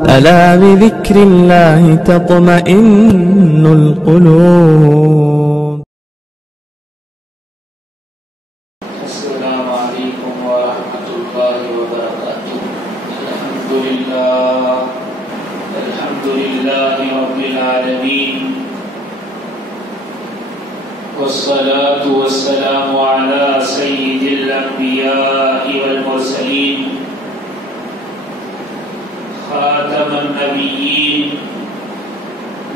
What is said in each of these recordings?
ألا بذكر الله تطمئن القلوب. السلام عليكم ورحمة الله وبركاته. الحمد لله رب العالمين، والصلاة والسلام على سيد الأنبياء والمرسلين خاتم النبيين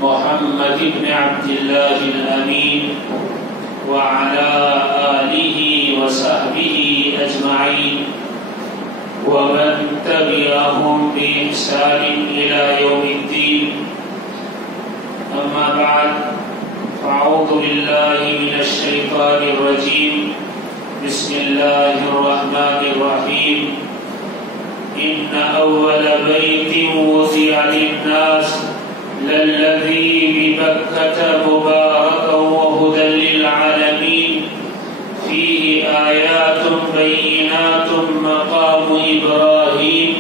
محمد بن عبد الله الأمين وعلى آله وصحبه أجمعين ومن تبعهم بإحسان إلى يوم الدين. أما بعد، فأعوذ بالله من الشيطان الرجيم. بسم الله الرحمن الرحيم. إن أول بيت وضع للناس للذي ببكة مباركا وهدى للعالمين فيه آيات بينات مقام إبراهيم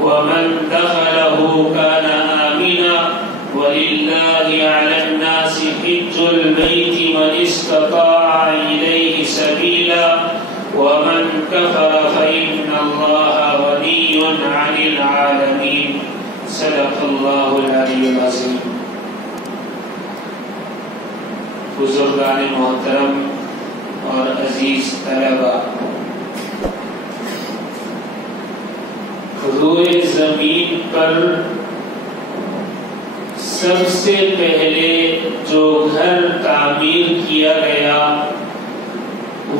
ومن دخله كان آمنا ولله على الناس حج البيت من استطاع إليه سبيلا ومن كفر فإن الله غني عن العالمين. صدق الله العلی العظیم. بزرگان محترم اور عزیز طلبہ، روئے زمین پر سب سے پہلے جو گھر تعمیر کیا گیا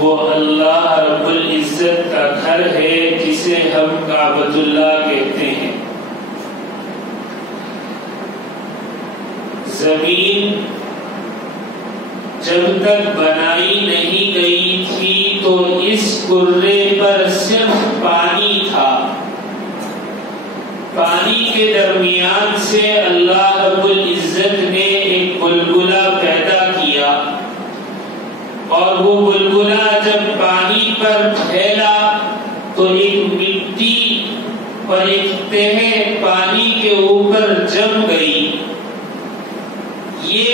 وہ اللہ رب العزت کا گھر ہے، جسے ہم کعبۃ اللہ کہتے ہیں. زمین جب تک بنائی نہیں گئی تھی تو اس کرے پر صرف پانی تھا. پانی کے درمیان سے اللہ رب العزت نے ایک بلبلہ پیدا کیا، اور وہ بلبلہ جب پانی پر پھیلا تو ایک مٹی اور ایک تہ پانی کے اوپر جم گئی. یہ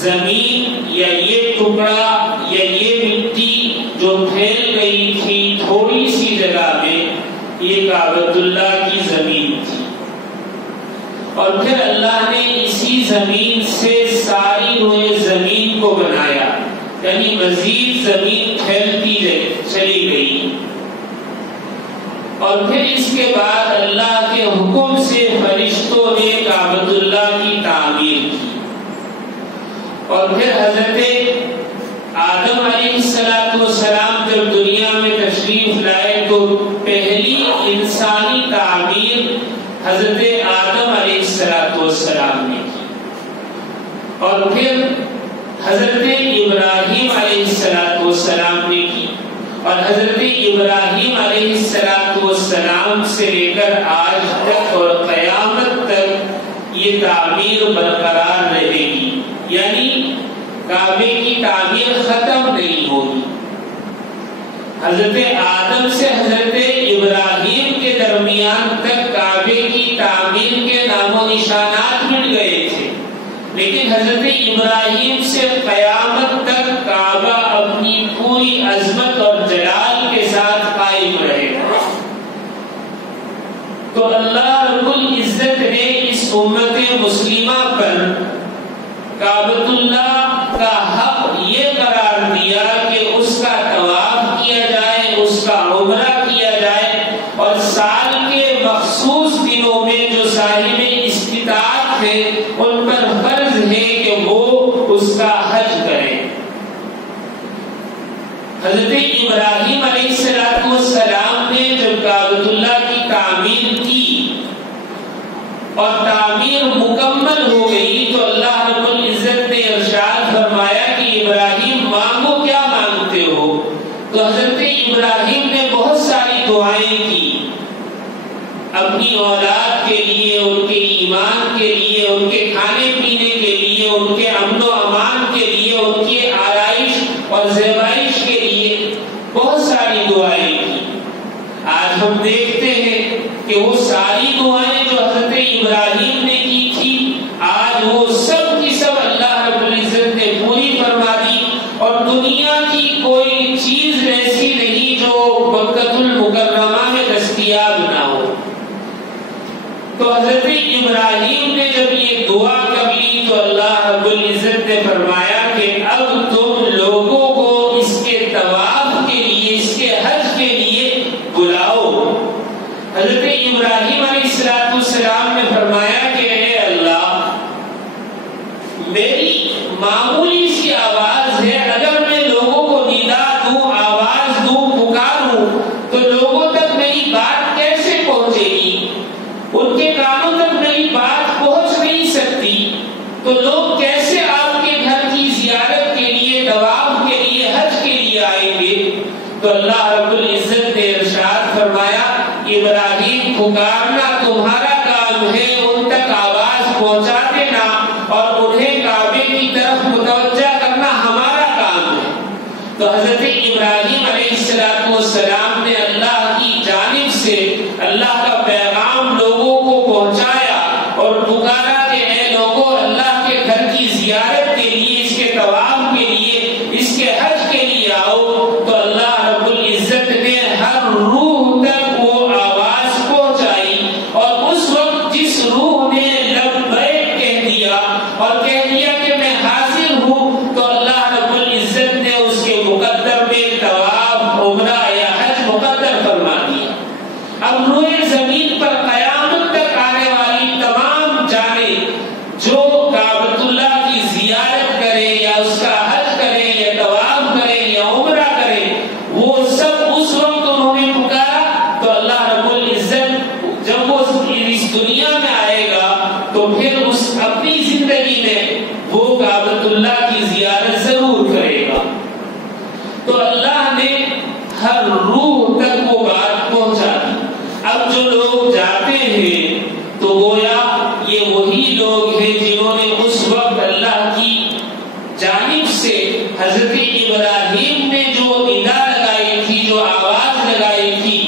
زمین یا یہ ٹکڑا یا یہ مٹی جو پھیل گئی تھی تھوڑی سی جگہ میں، یہ کعبۃ اللہ کی زمین تھی. اور پھر اللہ نے اسی زمین سے ساری روئے زمین کو بنایا، یعنی مزید زمین پھیلتی چلی گئی. اور پھر اس کے بعد اللہ کے حکم سے فرشتوں نے کعبۃ اللہ کی تعمیر کی. اور پھر حضرت آدم علیہ السلام جب دنیا میں تشریف لائے تو پہلی انسانی تعمیر حضرت آدم علیہ السلام نے کی. اور پھر حضرت ابراہیم علیہ السلام نے کی. اور حضرت ابراہیم علیہ السلام سے لے کر آج تک اور قیامت تک یہ تعمیر برقرار رہے گی، یعنی کعبے کی تعمیر ختم نہیں ہوگی. حضرت آدم سے حضرت ابراہیم کے درمیان تک کعبے کی تعمیر کے نام و نشانات مل گئے تھے، لیکن حضرت ابراہیم سے قیامت تک کعبہ اپنی پوری عظمت اور جلال کے ساتھ قائم رہے گا. تو اللہ رب العزت نے اس امت مسلمہ پر کعبۃ اللہ کا حق یہ قرار دیا کہ اس کا طواف کیا جائے، اس کا عمرہ کیا جائے، اور سال کے مخصوص دنوں میں جو صاحب استطاعت ہے ان پر فرض ہے کہ وہ اس کا حج کریں. حضرت ابراہیم علیہ السلام نے جب کعبۃ اللہ کی تعمیر کی اور تعمیر مکمل ہو گئی تو اللہ رب العزت نے ارشاد فرمایا کہ ابراہیم مانگو، کیا مانگتے ہو؟ تو حضرت ابراہیم نے بہت ساری دعائیں کی، اپنی اولاد کے لیے، ان کے ایمان کے لیے، ان کے کھانے پینے کے لیے، ان کے امن و امان کے لیے، ان کی آرائش اور زیبائش کے لیے بہت ساری دعائیں کی. آج ہم دیکھتے ہیں کہ وہ ساری دعائیں جو حضرت ابراہیم نے کی تھی آج وہ سب کی سب اللہ رب العزت نے پوری فرما دی، اور دنیا کی کوئی چیز ایسی نہیں جو مکہ المکرمہ میں دستیاب نہ ہو۔ تو حضرت ابراہیم نے جب یہ دعا کر لی تو اللہ رب العزت نے فرمایا کہ اب تم لوگوں کو اس کے طواف کے لیے، اس کے حج کے لیے بلاؤ۔ حضرت ابراہیم علیہ السلام نے فرمایا کہ اے اللہ، میری معمولی سی آواز ہے، اگر میں لوگوں کو ندا دوں، آواز دوں، پکاروں تو لوگوں تک میری بات کیسے پہنچے گی؟ ان کے کانوں تک میری بات پہنچ نہیں سکتی، تو لوگ کیسے آپ کے گھر کی زیارت کے لیے، طواف کے لیے، حج کے لیے آئیں گے؟ تو اللہ رب العزت نے ارشاد فرمایا ابراہیم، پکارنا تمہارا کام ہے، ان تک آواز پہنچا دینا اور انہیں کعبے کی طرف متوجہ کرنا ہمارا کام ہے۔ تو حضرت ابراہیم علیہ السلام نے اللہ کی جانب سے اللہ کا پیغام لوگوں کو پہنچایا اور پکارا کہ اے لوگوں، اللہ کے گھر کی زیارت کے لیے، اس کے طواف کے لیے، اس کے حج کے لیے آؤ۔ تو اللہ رب العزت نے ہر روح تک وہ آواز پہنچائی، اور اس وقت جس روح نے لبیک کہہ دیا اور کہہ دیا کہ میں حاضر ہوں، تو اللہ رب العزت نے اس کے مقدر میں طواف، عمرہ یا حج مقدر فرما دیا۔ اب روئے زمین پر قیامت تک آنے والی تمام جانیں جو کعبۃ اللہ کی زیارت کرے یا اس کا حج کرے یا طواف کرے یا عمرہ کرے، وہ سب اس وقت انہوں نے پکارا تو اللہ رب العزت جب وہ اس دنیا میں آئے گا تو پھر اس اپنی زندگی میں وہ کعبۃ اللہ کی زیارت ضرور کرے گا۔ تو اللہ نے ہر روح تک وہ بات پہنچا دی۔ اب جو لوگ جاتے ہیں تو گویا یہ وہی لوگ ہیں جنہوں نے اس وقت اللہ کی جانب سے حضرت ابراہیم نے جو ندا لگائی تھی، جو آواز لگائی تھی،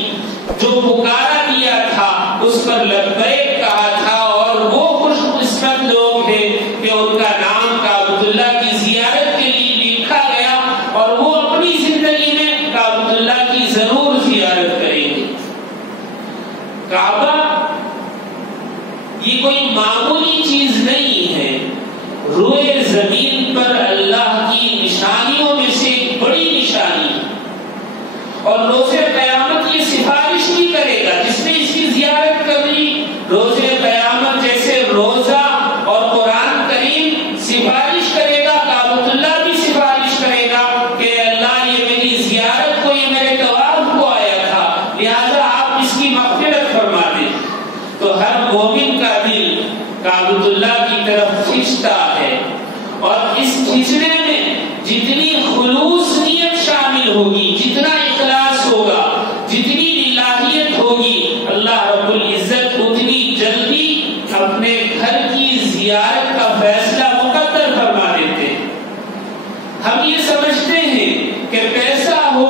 جو پکارا دیا تھا، اس پر لبیک کہا تھا، اور وہ خوش قسمت لوگ ہیں کہ ان کا نام کعبۃ اللہ کی زیارت کے لیے لکھا گیا اور وہ اپنی زندگی میں کعبۃ اللہ کی ضرور زیارت کریں گے۔ کعبہ یہ کوئی معمولی چیز نہیں ہے، روئے زمین پر اللہ کی نشانیوں میں سے ایک بڑی نشانی ہے، اور روز قیامت یہ سفارش نہیں کرے گا جس نے اس کی زیارت کر لی۔ روز قیامت جیسے روزہ اور قرآن کریم سفارش کرے گا، کعبۃ اللہ بھی سفارش کرے گا کہ اللہ یہ میری زیارت کو، یہ میرے طواف کو آیا تھا، لہذا آپ اس کی مغفرت فرما دیں۔ تو ہر مومن کا دل کعبۃ اللہ کی طرف کھنچتا ہے، اور اس کھنچنے میں جتنی خلوص نیت شامل ہوگی، جتنا اخلاص ہوگا، جتنی الہیت ہوگی، اللہ رب العزت اتنی جلدی اپنے گھر کی زیارت کا فیصلہ مقدر فرما دیتے ہیں۔ ہم یہ سمجھتے ہیں کہ پیسہ ہو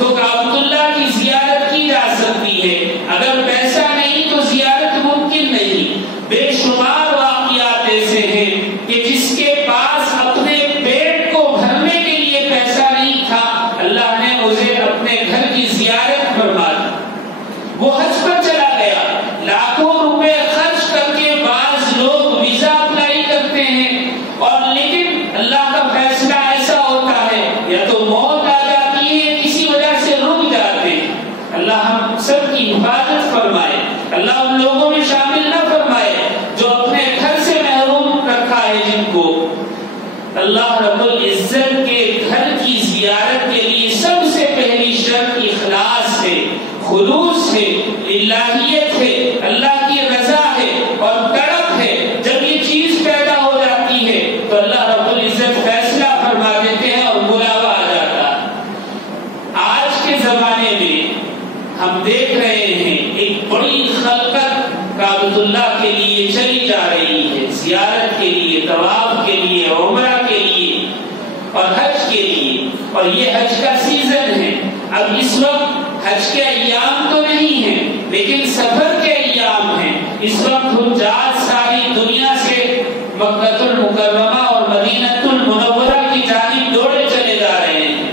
تو کعبۃ اللہ کی زیارت کی جا سکتی ہے، اگر پیسہ نہیں تو زیارت ممکن نہیں۔ بے شمار واقعات ایسے ہیں کہ جس کے پاس اپنے پیٹ کو بھرنے کے لیے پیسہ نہیں تھا، اللہ نے اسے اپنے گھر کی زیارت فرما دی۔ وہ حج پر چلا گیا، لاکھوں روپے خرچ کر کے بعض لوگ ویزا اپلائی کرتے ہیں، اور لیکن اللہ کا فیصلہ ایسا ہوتا ہے یا تو موت آ جاتی ہے یا کسی وجہ سے رک جاتے ہیں۔ اللہ ہم سب کی حفاظت فرمائے، اللہ ان لوگوں میں شامل نہ فرمائے جو اپنے گھر سے محروم رکھا ہے، جن کو اللہ رب العزت کے گھر کی زیارت کے لیے سب سے پہلی شرط اخلاص ہے، خلوص ہے، الہیت ہے، اللہ کی رضا ہے اور تڑپ ہے۔ جب یہ چیز پیدا ہو جاتی ہے تو اللہ رب العزت فیصلہ فرما دیتے ہیں اور بلاوا آ جاتا ہے۔ آج کے زمانے میں ہم دیکھ رہے ہیں ایک بڑی خلقت کعبۃ اللہ کے لیے چلی جا رہی ہے، زیارت کے لیے، طواف کے لیے، عمرہ کے لیے اور حج کے لیے، اور یہ حج کا سیزن ہے۔ اب اس وقت حج کے ایام تو نہیں ہیں لیکن سفر کے ایام ہیں، اس وقت حجاج ساری دنیا سے مکہ المکرمہ اور مدینہ المنورہ کی جانب دوڑے چلے جا رہے ہیں.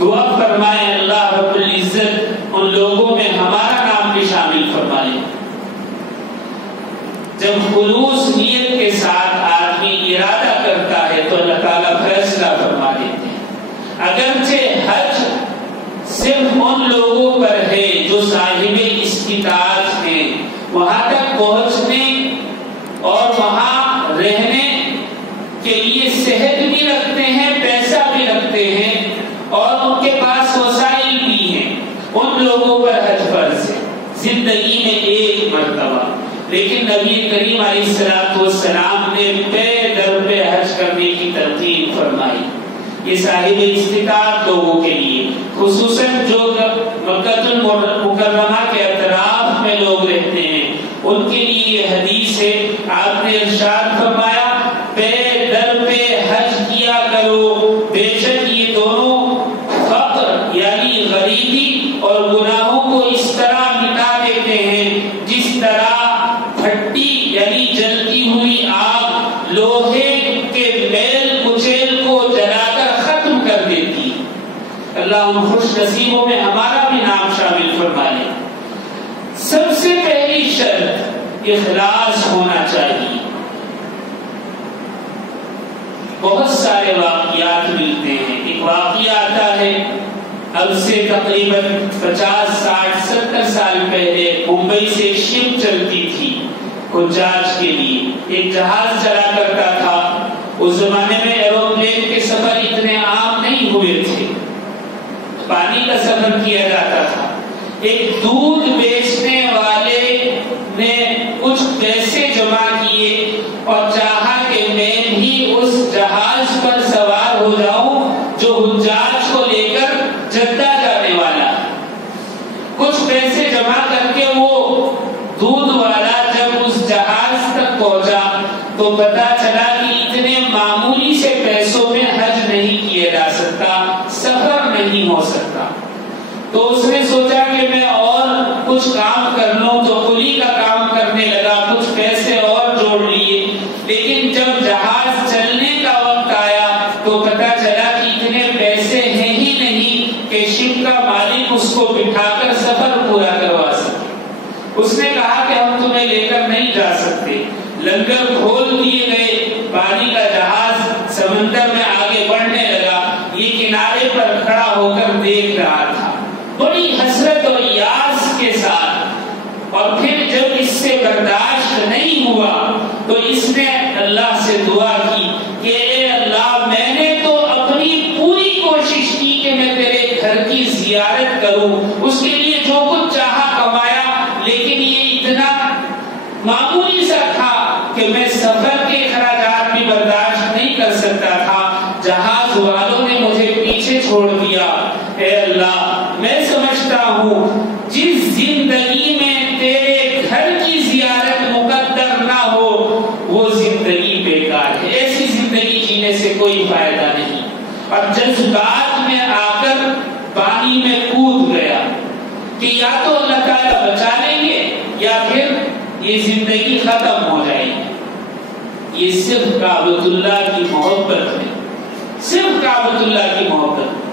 دعا فرمائے اللہ رب العزت ان لوگوں میں ہمارا نام بھی شامل فرمائے. جب خلوص نیت کے ساتھ آدمی ارادہ کرتا ہے تو اللہ تعالیٰ فیصلہ فرما دیتے ہیں. اگرچہ حج صرف ان لوگوں پر ہے جو صاحب استطاعت ہیں، وہاں تک پہنچنے اور وہاں رہنے کے لیے صحت بھی رکھتے ہیں، پیسہ بھی رکھتے ہیں اور ان کے پاس وسائل بھی ہیں، ان لوگوں پر حج فرض ہے زندگی میں ایک مرتبہ. لیکن نبی کریم علیہ السلام نے پے در پہ حج کرنے کی ترغیب فرمائی. یہ صاحب استطاعت لوگوں کے لیے، خصوصاً جو مکہ المکرمہ کے اطراف میں لوگ رہتے ہیں، ان کے لیے یہ حدیث ہے. آپ نے ارشاد فرمایا پے در پہ حج کیا کرو، بے شک یہ دونوں فقر یعنی غریبی اور گناہوں کو اس طرح مٹا دیتے ہیں جس طرح پھٹی یعنی جلتی ہوئی آگ لوہے کے میل کچیل کو جلا کر ختم کر دیتی. اللہ ان خوش نصیبوں میں ہمارا بھی نام شامل فرما لے. سب سے پہلی شرط اخلاص ہونا چاہیے. بہت سارے واقعات ملتے ہیں. ایک واقعہ آتا ہے اب سے تقریباً 50 60 70 سال پہلے ممبئی سے شپ چلتی تھی حجاج کے لیے. ایک جہاز چلا کرتا تھا. اس زمانے میں ایروپلین کے سفر اتنے عام نہیں ہوئے تھے، پانی کا سفر کیا جاتا تھا. ایک دودھ بیچنے والے نے کچھ پیسے جمع کیے اور چاہا کہ میں بھی اس جہاز پر سوار ہو جاؤں جو حجاج کو لے کر جدہ جانے والا. کچھ پیسے جمع کر کے وہ دودھ والا جب اس جہاز تک پہنچا تو پتا چلا کہ اتنے معمولی سے پیسوں میں حج نہیں کیا جا سکتا، سفر نہیں ہو سکتا. تو اس نے سوچا کہ میں اور کچھ کام کر لوں، تو کلی کا کام کرنے لگا. کچھ پیسے اور جوڑ لیے. لیکن جب جہاز چلنے کا وقت آیا تو پتا چلا کہ اتنے پیسے ہیں ہی نہیں کہ شپ کا مالک اس کو بٹھا کر سفر پورا کروا سکے. اس نے کہا کہ ہم تمہیں لے کر نہیں جا سکتے. لنگر کھول دیے گئے. پانی کا جہاز سمندر میں آگے بڑھنے لگا. یہ کنارے پر کھڑا ہو کر دیکھ رہا تھا بڑی حسرت اور یاس کے ساتھ. اور پھر جب اس سے برداشت نہیں ہوا تو اس نے اللہ سے دعا کی کہ اے اللہ، میں نے تو اپنی پوری کوشش کی کہ میں تیرے گھر کی زیارت کروں، اس کے لیے جو کچھ چاہا کمایا، لیکن یہ اتنا معمولی سا تھا کہ میں سفر کے اخراجات بھی برداشت نہیں کر سکتا تھا. جہاز والوں نے مجھے پیچھے چھوڑ دیا. اے اللہ، میں سمجھتا ہوں جس زندگی میں تیرے گھر کی زیارت مقدر نہ ہو وہ زندگی بیکار ہے. ایسی زندگی جینے سے کوئی فائدہ نہیں. اور جذبات میں آ کر پانی میں کود گیا کہ یا تو اللہ تعالیٰ بچا لیں گے یا پھر یہ زندگی ختم ہو جائے گی. یہ صرف کعبۃ اللہ کی محبت ہے، صرف کعبۃ اللہ کی محبت.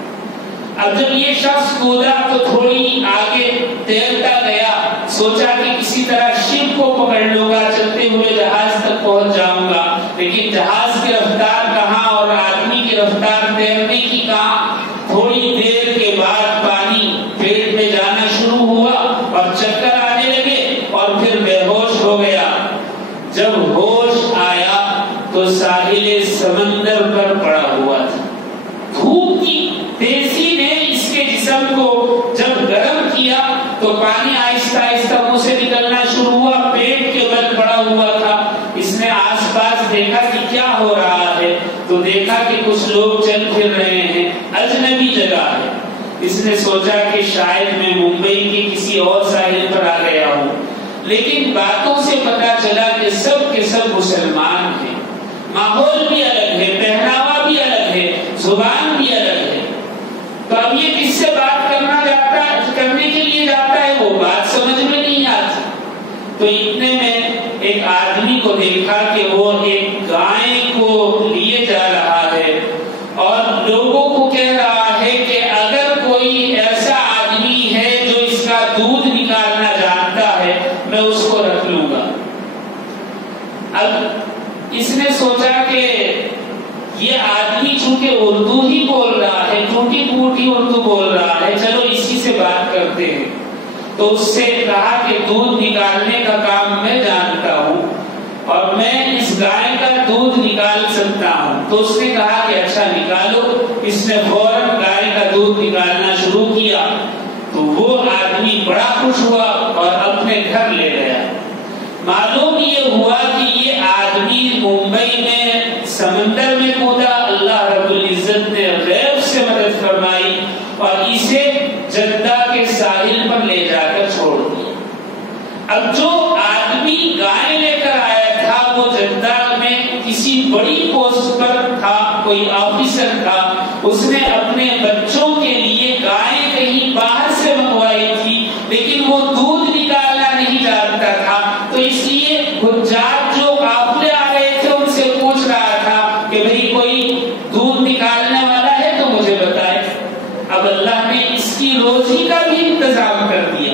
اب جب یہ شخص کودا تو تھوڑی آگے تیرتا گیا. سوچا کہ کسی طرح شپ کو پکڑ لوں گا، چلتے ہوئے جہاز تک پہنچ جاؤں گا. لیکن جہاز کی رفتار کہاں اور آدمی کی رفتار تیرنے کی کہاں. تھوڑی دیر کے بعد پانی پیٹ میں جانا شروع ہوا اور چکر آنے لگے اور پھر بے ہوش ہو گیا. جب ہوش آیا تو ساحل سمندر پر پڑا ہوا تھا. دھوپ کی تیزی نے اس کے جسم کو جب گرم کیا تو پانی آہستہ آہستہ منہ سے نکلنا شروع ہوا. پیٹ کے بل پڑا ہوا تھا. اس نے آس پاس دیکھا کہ کیا ہو رہا ہے تو دیکھا کہ کچھ لوگ چل پھر رہے ہیں. اجنبی جگہ ہے. اس نے سوچا کہ شاید میں ممبئی کے کسی اور ساحل پر آ گیا ہوں. لیکن باتوں سے پتا چلا کہ سب کے سب مسلمان ہیں. ماحول بھی الگ ہے، پہناوا بھی الگ ہے، زبان بھی الگ ہے. تو اب یہ کس سے بات کرنے کے لیے جاتا ہے وہ بات سمجھ میں نہیں آتی. تو اتنے میں ایک آدمی کو دیکھا کہ وہ ایک گائے کو لیے جا رہا ہے اور لوگوں کو کہہ رہا ہے کہ اگر کوئی ایسا آدمی ہے جو اس کا دودھ نکالنا جانتا ہے میں اس کو رکھ لوں گا۔ اب اس نے سوچا کہ یہ آدمی چونکہ اردو ہی بول رہا ہے، ٹوٹی پھوٹی اردو بول رہا ہے، چلو اسی سے بات کرتے ہیں۔ تو اس سے کہا کہ دودھ نکالنے کا کام میں جانتا ہوں اور میں اس گائے کا دودھ نکال سکتا ہوں۔ تو اس نے کہا کہ اچھا نکالو۔ اس نے فوراً گائے کا دودھ نکالنا شروع کیا تو وہ آدمی بڑا خوش ہوا اور اپنے گھر لے گیا۔ معلوم یہ ہوا کہ یہ آدمی ممبئی میں سمندر میں کودا، اللہ رب العزت نے غیب سے مدد فرمائی اور اسے جدہ کے ساحل پر لے جا کر چھوڑ دیا۔ اب جو آدمی گائے لے کر آیا تھا وہ جدہ میں کسی بڑی پوسٹ پر تھا، کوئی آفیسر تھا، اس نے اپنے بچوں کے لیے گائے کہیں باہر سے منگوائی تھی لیکن وہ دودھ نکالنا نہیں جانتا تھا، تو اس لیے حجاج جو قافلے آ رہے تھے ان سے پوچھ رہا تھا کہ بھئی کوئی دودھ نکالنے والا ہے تو مجھے بتائے۔ اب اللہ نے اس کی روزی کا بھی انتظام کر دیا۔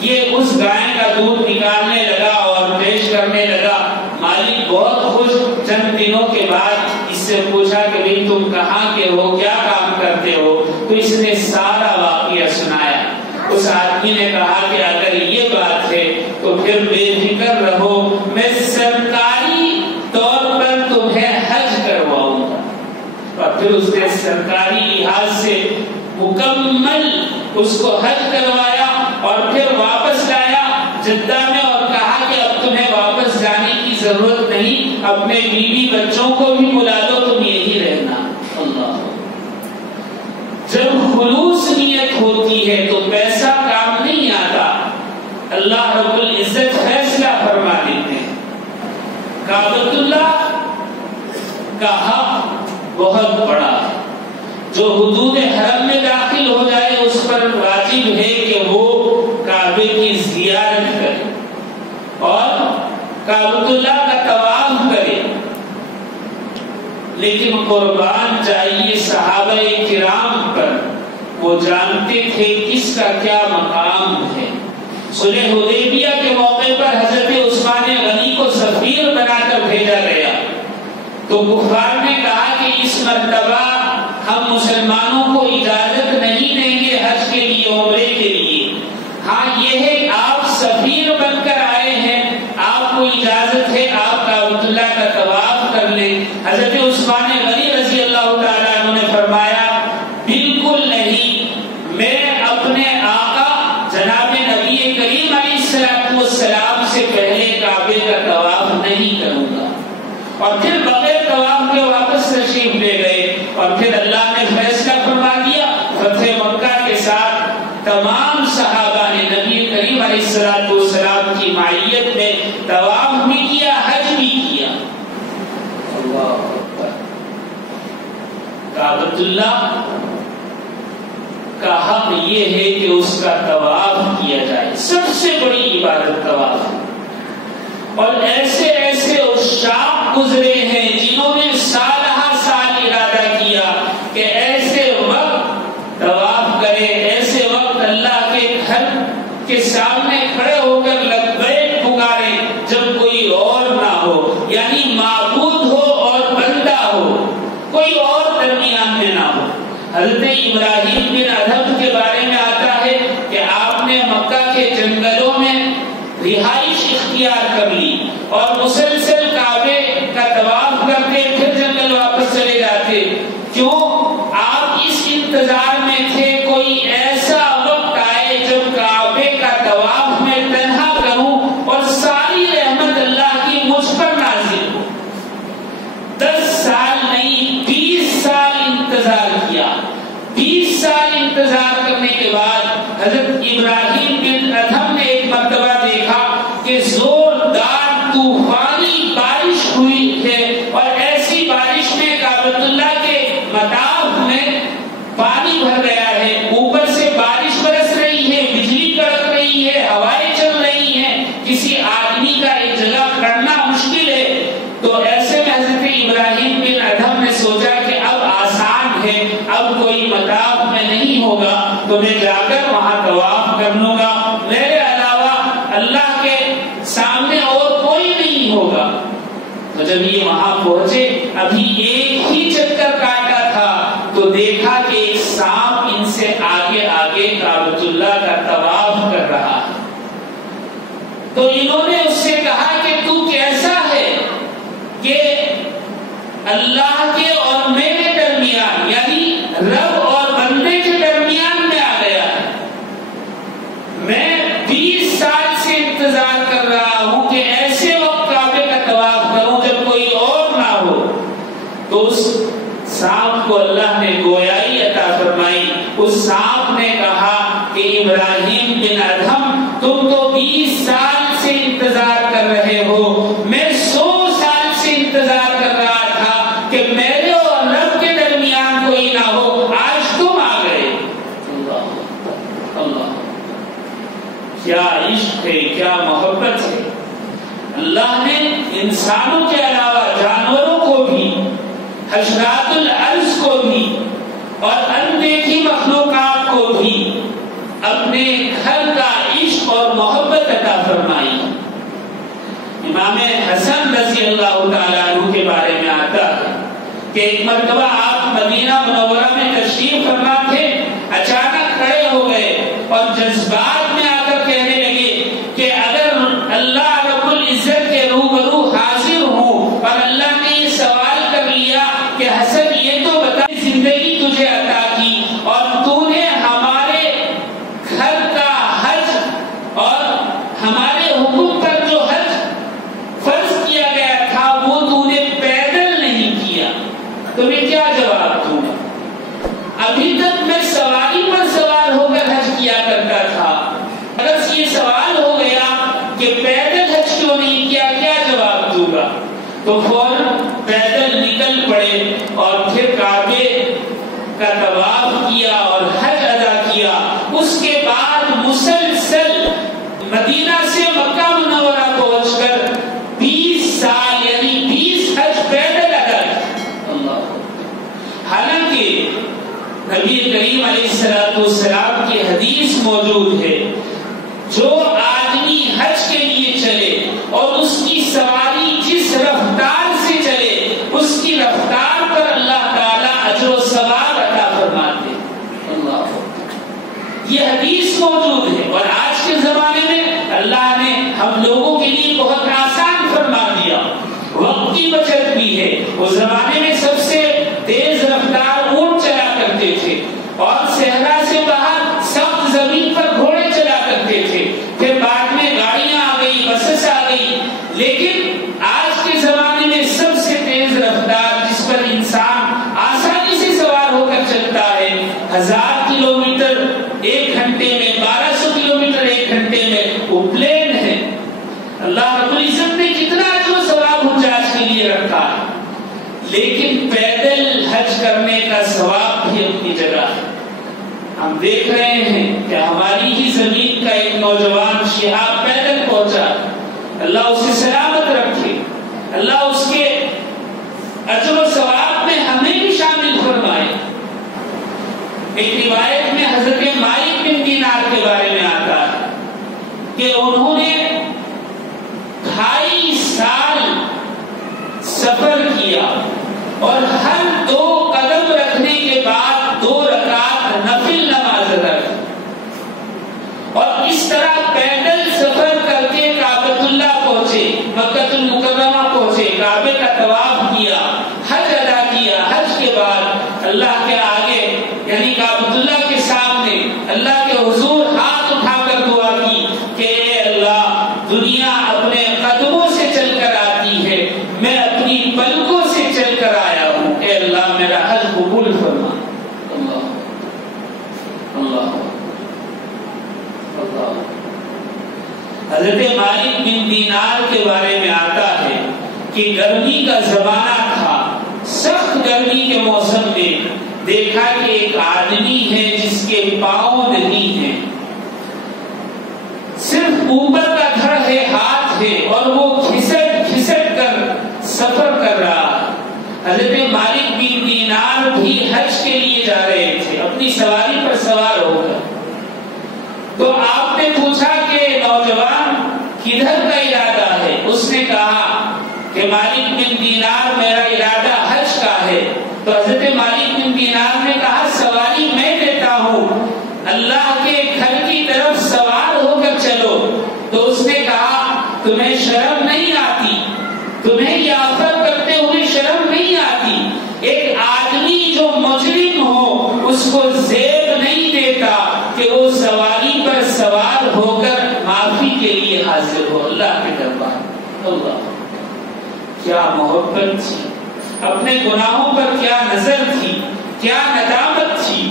یہ اس گائے کا دودھ نکالنے لگا اور پیش کرنے لگا۔ مالک بہت خوش۔ چند دنوں کے بعد اس سے پوچھا کہ بھئی تم کہاں کے ہو، کیا کام کرتے ہو؟ تو اس نے سارا واقعہ سنایا۔ اس آدمی نے کہا کہ اگر یہ بات ہے تو پھر بے فکر رہو، میں سرکاری طور پر تمہیں حج کرواؤں گا۔ اور پھر اس نے سرکاری لحاظ سے مکمل اس کو حج کروایا اور پھر واپس لایا جدہ میں اور کہا کہ اب تمہیں واپس جانے کی ضرورت نہیں، اپنے بیوی بچوں کو بھی بلا دو، تم یہی رہنا۔ اللہ، جب خلوص نیت ہوتی ہے تو پیسہ کام نہیں آتا، اللہ رب العزت فیصلہ فرما دیتے ہیں۔ کعبۃ اللہ کا حق بہت بڑا ہے۔ جو حدود حرم میں داخل ہو جائے اس پر واجب ہے کہ وہ کعبے کی زیارت کرے اور کعبۃ اللہ کا طواف کرے، لیکن قربان جائیے صحابہ کرام پر، وہ جانتے تھے کس کا کیا مقام ہے۔ صلح حدیبیہ کے موقع پر حضرت عثمان غنی کو سفیر بنا کر بھیجا گیا تو کفار نے کہا کہ اس مرتبہ ہم مسلمانوں کو اجازت نہیں دیں گے حج کے لیے، عمرے کے لیے۔ ہاں یہ ہے آپ سفیر بن کر آئے ہیں، آپ کو اجازت ہے آپ کعبۃ اللہ کا طواف کر لیں۔ حضرت عثمان غنی رضی اللہ تعالیٰ عنہ نے فرمایا بالکل نہیں، میں اپنے آقا جناب نبی کریم علیہ السلام سے پہلے کعبے کا طواف نہیں کروں گا۔ اور پھر بغیر طواف کے واپس تشریف لے گئے اور پھر اللہ نے فیصلہ فرما دیا۔ فتح مکہ کے ساتھ تمام صحابہ نے نبی کریم علیہ السلام کی معیت میں طواف بھی کیا، حج بھی کیا۔ اللہ اکبر۔ کعبۃ اللہ کا حق یہ ہے کہ اس کا طواف کیا جائے، سب سے بڑی عبادت طواف ہے۔ اور ایسے ایسے عشاق گزرے ہیں جنہوں نے سالہ سال ارادہ کیا کہ ایسے وقت طواف کرے، ایسے وقت اللہ کے گھر کے سامنے کھڑے ہو کر لبیک پکارے جب کوئی اور نہ ہو، یعنی معبود ہو اور بندہ ہو، کوئی اور درمیان میں نہ ہو۔ حضرت ابراہیم بن ادھم کے بارے میں آتا ہے کہ آپ نے مکہ کے جنگلوں میں رہائش اختیار کر لی اور مسلسل کعبے کا طواف کرتے، پھر جنگل واپس چلے جاتے۔ کیوں؟ آپ اس انتظار میں تھے کوئی ایسا وقت آئے جب کعبے کا طواف میں تنہا کروں اور ساری رحمت اللہ کی مجھ پر نازل ہو۔ 10 سال نہیں 20 سال انتظار کیا۔ 20 سال انتظار کرنے کے بعد حضرت ابراہیم بن ادھم نے ایک مرتبہ دیکھا کہ زوردار طوفانی بارش ہوئی ہے اور ایسی بارش میں کعبۃ اللہ کے مطاف میں پانی بھر گیا ہے، اوپر سے بارش برس رہی ہے، بجلی کڑک رہی ہے، ہوائیں چل رہی ہیں، کسی آدمی کا ایک جگہ تو ایسے میں حضرت ابراہیم بن ادھم نے سوچا کہ اب آسان ہے، اب کوئی مطاف میں نہیں ہوگا تو میں جا کر وہاں طواف کر لوں گا، میرے علاوہ اللہ کے سامنے اور کوئی نہیں ہوگا۔ تو جب یہ وہاں پہنچے، ابھی ایک ہی چکر کاٹا تھا تو دیکھا کہ ایک سانپ ان سے آگے آگے کعبۃ اللہ کا طواف کر رہا ہے۔ تو انہوں نے اس سے کہا کہ تو کیسا ہے کہ اللہ کے اور میرے درمیان، یعنی رب اور بندے کے درمیان میں آ گیا ہے۔ میں 20 سال سے انتظار کر رہا ہوں کہ ایسے وقت کعبے کا طواف کروں جب کوئی اور نہ ہو۔ تو اس سانپ کو اللہ نے گویائی عطا فرمائی۔ اس سانپ نے کہا کہ ابراہیم بن ادھم، تم تو 20 سال سے انتظار کر رہے ہو، میں 100 سال سے انتظار کر رہا تھا کہ میرے اور رب کے درمیان کوئی نہ ہو، آج تم آ گئے۔ اللہ اللہ، کیا عشق ہے، کیا محبت ہے۔ اللہ نے انسانوں کے علاوہ جانوروں کو بھی، حشرات الارض کو بھی اور اندیکھی مخلوقات کو بھی اپنے گھر کا عشق اور محبت عطا فرمائی۔ امام حسن رضی اللہ تعالیٰ عنہ کے بارے میں آتا ہے کہ ایک مرتبہ آپ مدینہ منورہ میں تشریف فرما تھے، اچانک کھڑے ہو گئے اور جذبات میں آ کر کہنے لگے کہ اگر اللہ رب العزت کے روبرو حاضر ہوں اور اللہ نے یہ سوال کر لیا کہ حسن یہ تو بتا، زندگی تجھے عطا کی اور تو نے ہمارے گھر کا حج اور ہمارے حکم پر جو حج فرض کیا گیا تھا وہ تو نے پیدل نہیں کیا، تو میں کیا جواب دوں؟ ابھی تک میں سواری پر سوار ہو کر حج کیا کرتا تھا، اگر یہ سوال ہو گیا کہ پیدل حج کیوں نہیں کیا، کیا جواب دوں گا؟ تو فوراً پیدل نکل پڑے اور پھر کعبے کا طواف کیا اور حج ادا کیا۔ اس کے بعد مسلسل مدینہ سے مکہ منورہ پہنچ کر 20 سال یعنی 20 حج پیدل ادا کیا۔ حالانکہ نبی کریم علیہ السلام کی حدیث موجود ہے، جو آدمی حج کے لیے چلے اور اس کی سواری جس رفتار سے چلے اس کی رفتار پر اللہ تعالیٰ اجر و ثواب عطا فرماتے ہیں۔ اللہ، یہ حدیث موجود ہے۔ اور آج کے زمانے میں اللہ نے ہم لوگوں کے لیے بہت آسان فرما دیا، وقت کی بچت بھی ہے۔ اس زمانے میں سب سے تیز رفتار اونٹ چلا کرتے تھے اور صحرا سے باہر سخت زمین پر گھوڑے چلا کرتے تھے، پھر بعد میں گاڑیاں آ گئی، بسیں آ گئی، لیکن آج کے زمانے میں سب سے تیز رفتار جس پر انسان آسانی سے سوار ہو کر چلتا ہے، 1000 کلومیٹر 1 گھنٹے میں، 1200 کلومیٹر 1 گھنٹے میں، وہ پلین ہے۔ اللہ رب العزت نے کتنا اجر و ثواب حجاج کے لیے رکھا ہے، لیکن پیدل حج کرنے کا ثواب بھی اپنی جگہ ہے۔ ہم دیکھ رہے ہیں کہ ہماری ہی زمین کا ایک نوجوان شہاب پیدل پہنچا، اللہ اسے سلامت رکھے، اللہ اس کے اجر و ثواب میں ہمیں بھی شامل فرمائے۔ ایک روایت میں حضرت مالک بن دینار کے بارے میں آتا ہے کہ انہوں نے 2.5 سال سفر کیا اور ہر 2 قدم رکھنے کے بعد 2 رکعت نفل نماز ادا کی، اور اس طرح پیدل سفر کر کے کعبۃ اللہ پہنچے، مکہ المکرمہ پہنچے، کعبے کا طواف کیا، حج ادا کیا۔ حج کے بعد اللہ کے آگے یعنی کعبۃ اللہ کے سامنے اللہ کے حضور ہاتھ اٹھا کر دعا کی کہ اے اللہ، دنیا اپنے قدموں سے چل کر آتی ہے، میں اپنی پلکوں سے چل کر آیا ہوں، اے اللہ میرا حج قبول فرما۔ اللہ اللہ اللہ۔ حضرت مالک بن دینار کے بارے میں آتا ہے کہ گرمی کا زمانہ تھا، سخت گرمی کے موسم میں دیکھا کہ ایک آدمی ہے جس کے پاؤں نہیں ہیں، صرف اوپر کا دھڑ ہے، ہاتھ ہے، اور وہ گھسٹ گھسٹ کر سفر کہ مالک بن دینار میرا ارادہ حج کا ہے، تو حضرت مالک بن دینار نے کہا سواری میں دیتا ہوں، اللہ کے گھر کی طرف سوار ہو کر چلو۔ تو اس نے کہا تمہیں شرم نہیں آتی، تمہیں یہ آفر کرتے ہوئے شرم نہیں آتی؟ ایک آدمی جو مجرم ہو اس کو زیب نہیں دیتا کہ وہ سواری پر سوار ہو کر معافی کے لیے حاضر ہو اللہ کے دربار۔ اللہ کیا محبت تھی، اپنے گناہوں پر کیا نظر تھی، کیا ندامت تھی۔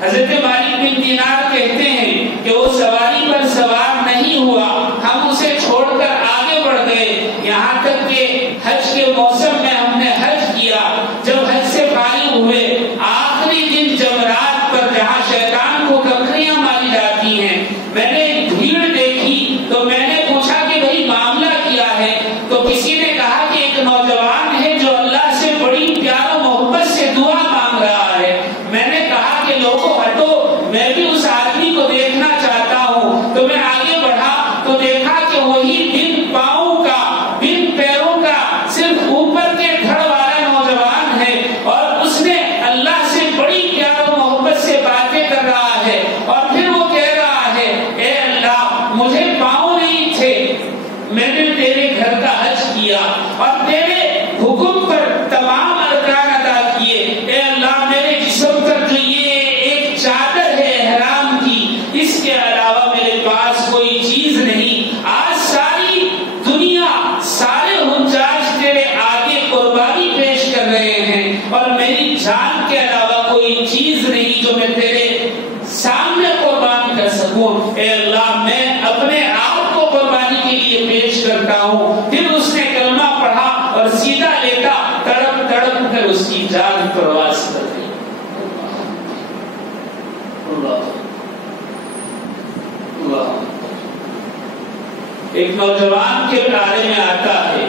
حضرت مالک بن دینار کہتے ہیں کہ وہ سواری پر سوار نہیں ہوا، ہم اسے چھوڑ کر آگے بڑھ گئے، یہاں تک کہ حج کے موسم میں ہم نے حج کیا۔ جب حج سے فارغ ہوئے آخری دن جمرات پر جہاں شیطان کو ککڑیاں ماری جاتی ہیں، میں نے ایک بھیڑ دیکھی تو میں نے پوچھا کہ بھائی معاملہ کیا ہے؟ تو کسی نے کہا کہ ایک نوجوان ہے جو اللہ سے بڑی پیار و محبت سے دعا مانگ رہا ہے۔ میں نے کہا کہ لوگوں ہٹو، میں بھی اس آدمی کو دیکھنا چاہتا ہوں۔ تو میں آگے بڑھا تو دیکھا کہ وہی بن پاؤں کا، بن پیروں کا، صرف اوپر کے دھڑ والا نوجوان ہے، اور اس نے اللہ سے بڑی پیار و محبت سے باتیں کر رہا ہے، اور پھر وہ کہہ رہا ہے اے اللہ مجھے پاؤں نہیں تھے، میں نے تیرے گھر کا حج کیا اور تیرے حکم پر تمام ارکان ادا کیے۔ اے اللہ میرے جسم پر جو یہ ایک چادر ہے احرام کی، اس کے علاوہ میرے پاس کوئی چیز نہیں۔ آج ساری دنیا، سارے حجاج تیرے آگے قربانی پیش کر رہے ہیں، اور میری جان کے علاوہ کوئی چیز نہیں جو میں تیرے سامنے قربان کر سکوں۔ اے اللہ میں اپنے آپ کو قربانی کے لیے پیش کرتا ہوں۔ پھر اس نے کلمہ پڑھا اور سیدھا لیٹا، تڑپ تڑپ کر اس کی جان پرواز کر گئی۔ ایک نوجوان کے بارے میں آتا ہے،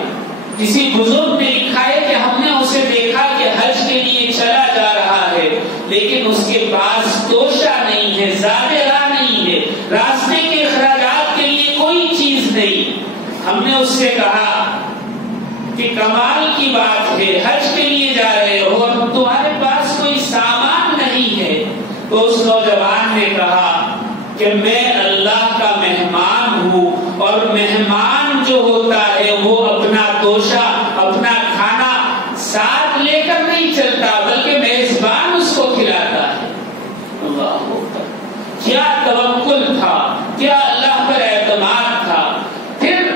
کسی بزرگ نے لکھا ہے کہ ہم نے اسے دیکھا کہ حج کے لیے چلا جا رہا ہے، لیکن اس کے پاس توشہ نہیں ہے، زاد راہ نہیں ہے، راستے کے اخراجات کے لیے کوئی چیز نہیں۔ ہم نے اس سے کہا کہ کمال کی بات ہے، حج کے لیے جا رہے ہو اور تمہارے پاس کوئی سامان نہیں ہے۔ تو اس نوجوان نے کہا کہ میں اللہ کا مہمان ہوں، اور مہمان جو ہوتا ہے وہ اپنا توشہ، اپنا کھانا ساتھ لے کر نہیں چلتا، بلکہ میزبان اس کو کھلاتا ہے۔ اللہ اکبر، کیا توکل تھا، کیا اللہ پر اعتماد تھا۔ پھر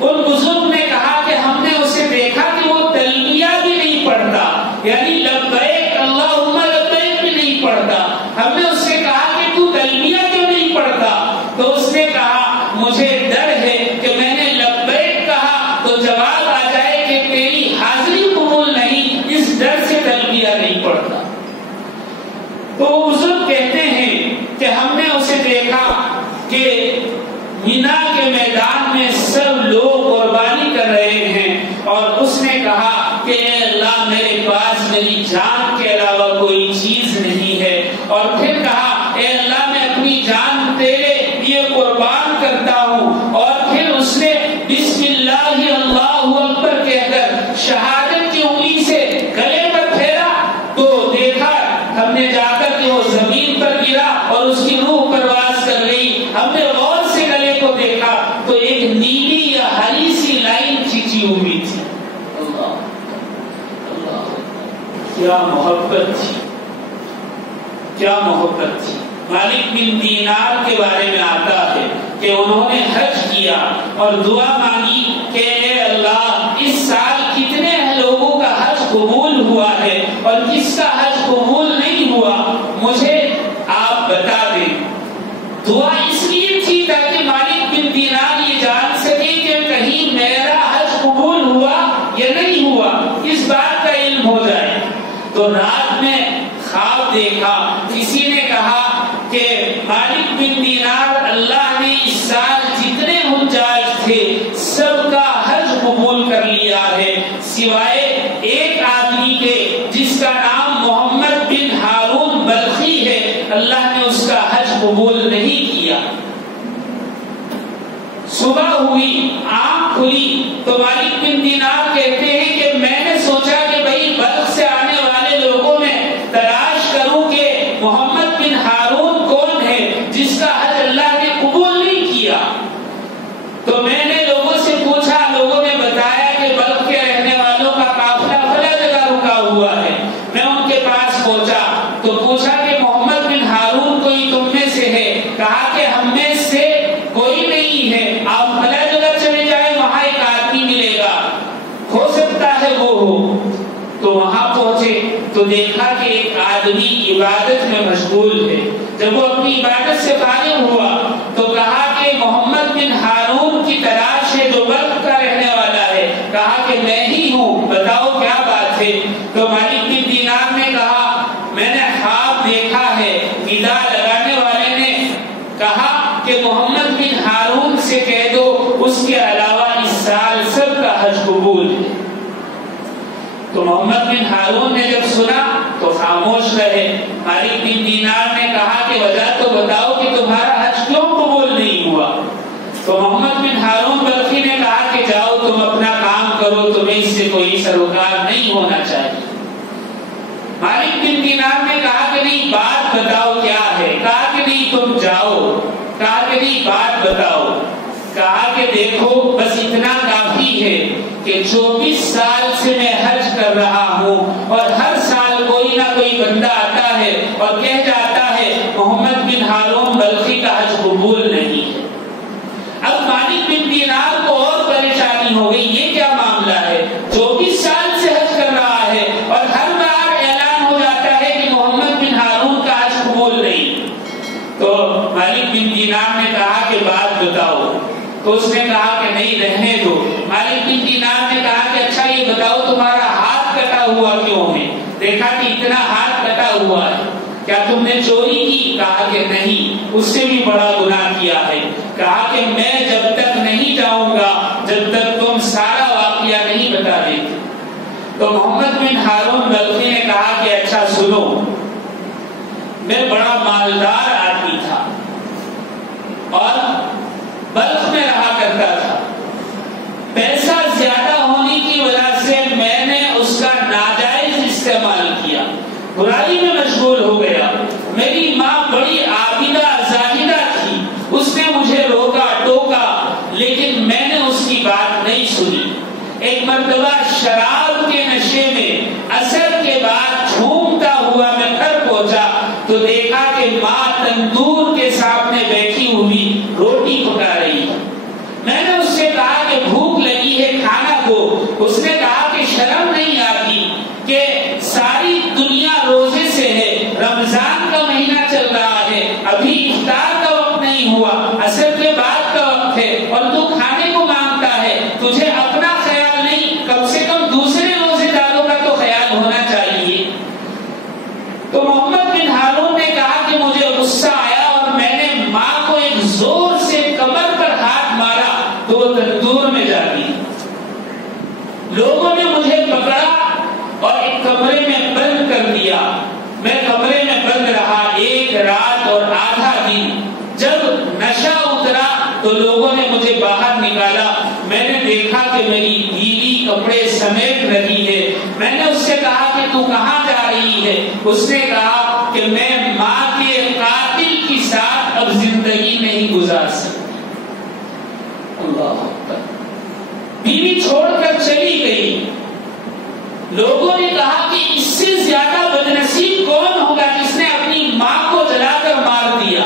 ان بزرگ نے کہا کہ ہم نے اسے دیکھا کہ وہ تلبیہ بھی نہیں پڑھتا، یعنی لبیک اللہم لبیک بھی نہیں پڑھتا۔ ہم نے اس سے کہا کہ تو تلبیہ کیوں نہیں پڑھتا؟ تو اس نے کہا مجھے ڈر ہے کہ میں نے لبیک کہا تو جواب آ جائے کہ تیری حاضری قبول نہیں، اس ڈر سے تلبیہ نہیں پڑھتا۔ تو وہ بزرگ کہتے ہیں کہ ہم نے اسے دیکھا کہ مینا کے میدان میں سب لوگ قربانی کر رہے ہیں، اور اس نے کہا کہ اے اللہ میرے پاس میری جان کے علاوہ کوئی چیز نہیں ہے، اور پھر کہا اے اللہ میں اپنی جان تیرے لیے قربان کرتا ہوں، اور پھر اس نے بسم اللہ اللہ اکبر کہہ کر شہادت کی انگلی سے گلے پر پھیرا، تو دیکھا ہم نے جا کر کہ وہ زمین پر گرا اور اس کی روح پرواز کر گئی۔ ہم نے غور سے گلے کو دیکھا تو ایک نیلی یا ہری سی لائن کھینچی ہوئی تھی۔ اللہ اللہ، کیا محبت تھی، کیا محبت تھی۔ مالک بن دینار کے بارے میں آتا ہے کہ انہوں نے حج کیا اور دعا مانگی کہ اے اللہ اس سال کتنے لوگوں کا حج قبول ہوا ہے اور کس کا حج قبول نہیں ہوا، مجھے آپ بتا دیں۔ دعا اس لیے تھی تاکہ مالک بن دینار یہ جان سکے کہ کہیں میرا حج قبول ہوا یا نہیں ہوا، اس بات کا علم ہو جائے۔ تو رات میں خواب دیکھا، کسی نے کہا کہ مالک بن دینار اللہ نے اس سال جتنے حجاج تھے سب کا حج قبول کر لیا ہے، سوائے ایک آدمی کے جس کا نام محمد بن ہارون بلخی ہے، اللہ نے اس کا حج قبول نہیں کیا۔ صبح ہوئی، آنکھ کھلی تو مالک بن دینار کو ہو. تو وہاں پہنچے تو دیکھا کہ ایک آدمی عبادت میں مشغول ہے. جب وہ اپنی عبادت سے فارغ ہوا تو کہا کہ محمد بن ہارون کی تلاش ہے جو بلخ کا رہنے والا ہے. کہا کہ میں ہی ہوں, بتاؤ کیا بات ہے. تو مالک بن دینار نے کہا میں نے خواب دیکھا ہے. ندا لگانے والے نے کہا کہ محمد بن ہارون سے کہہ دو اس کے علاوہ اس سال سب کا حج قبول ہے. تو محمد بن ہارون نے جب سنا تو خاموش رہے. مالک بن دینار نے کہا کہ وجہ تو بتاؤ کہ تمہارا حج کیوں قبول نہیں ہوا. تو محمد بن ہارون بلخی نے کہا کہ جاؤ تم اپنا کام کرو, تمہیں اس سے کوئی سروکار نہیں ہونا چاہیے. مالک بن دینار نے کہا کہ نہیں بات بتاؤ کیا ہے. کہا کہ نہیں تم جاؤ. کہا کہ نہیں بات بتاؤ. کہا کہ دیکھو بس اتنا کافی ہے کہ 24 سال سے میں حج کر رہا ہوں اور ہر سال کوئی نہ کوئی بندہ آتا ہے اور کہہ جاتا ہے محمد بن ہارون بلخی کا حج قبول نہیں ہے. اب مالک بن دینار کو اور پریشانی ہو گئی, یہ کیا معاملہ ہے. 24 سال سے حج کر رہا ہے اور ہر بار اعلان ہو جاتا ہے کہ محمد بن ہارون کا حج قبول نہیں. تو مالک بن دینار نے کہا کہ بات بتاؤ. تو اس نے کہا کہ نہیں رہنے دو. مالک بن دینار نے کہا کہ اچھا یہ بتاؤ تمہارا ہاتھ کٹا ہوا کیوں ہے. دیکھا کہ اتنا ہاتھ کٹا ہوا ہے, کیا تم نے چوری کی. کہا کہ نہیں, اس سے بھی بڑا گناہ کیا ہے. کہا کہ میں جب تک نہیں جاؤں گا جب تک تم سارا واقعہ نہیں بتا دیتے. تو محمد بن ہارون بلخی نے کہا کہ اچھا سنو, میں بڑا مالدار آدمی تھا اور بلخ میں رہا کرتا تھا. پیسہ زیادہ ہونے کی وجہ سے میں نے اس کا ناجائز استعمال کیا, برائی میں مشغول ہو گیا. میری ماں بڑی عابدہ زاہدہ تھی, اس نے مجھے روکا ٹوکا لیکن میں نے اس کی بات نہیں سنی. ایک مرتبہ شراب کے نشے میں عصر کے بعد جھومتا ہوا میں گھر پہنچا تو دیکھا کہ ماں تندور کے سامنے بیٹھی ہوئی روٹی پکا رہی. میں نے اس سے کہا کہ بھوک لگی ہے کھانا کو. اس نے کہا کہ شرم نہیں آتی کہ ساری دنیا روزے سے ہے, رمضان کا مہینہ چل رہا ہے, ابھی افطار کا وقت نہیں ہوا, عصر کے بعد کا وقت ہے اور تو کھانے کو مانگتا ہے. تجھے اپنا خیال نہیں, کم سے کم دوسرے روزے داروں کا تو خیال ہونا چاہیے. تو محمد بن ہارون نے کہا کہ مجھے غصہ آیا اور میں نے ماں کو ایک زور سے کمر پر ہاتھ مارا تو وہ تندور میں جا گئی. لوگوں نے مجھے پکڑا اور ایک کمرے میں بند کر دیا. میں کمرے میں بند رہا 1 رات اور آدھا دن. جب نشہ اترا تو لوگوں نے مجھے باہر نکالا. میں نے دیکھا کہ میری بیوی کپڑے سمیٹ رہی ہے. میں نے اس سے کہا کہ تو کہاں جا رہی ہے. اس نے کہا کہ میں ماں کے قاتل کے ساتھ اب زندگی نہیں گزار سکتی. اللہ اکبر. بیوی چھوڑ کر چلی گئی. لوگوں نے کہا کہ اس سے زیادہ بدنصیب کون ہوگا جس نے اپنی ماں کو جلا کر مار دیا.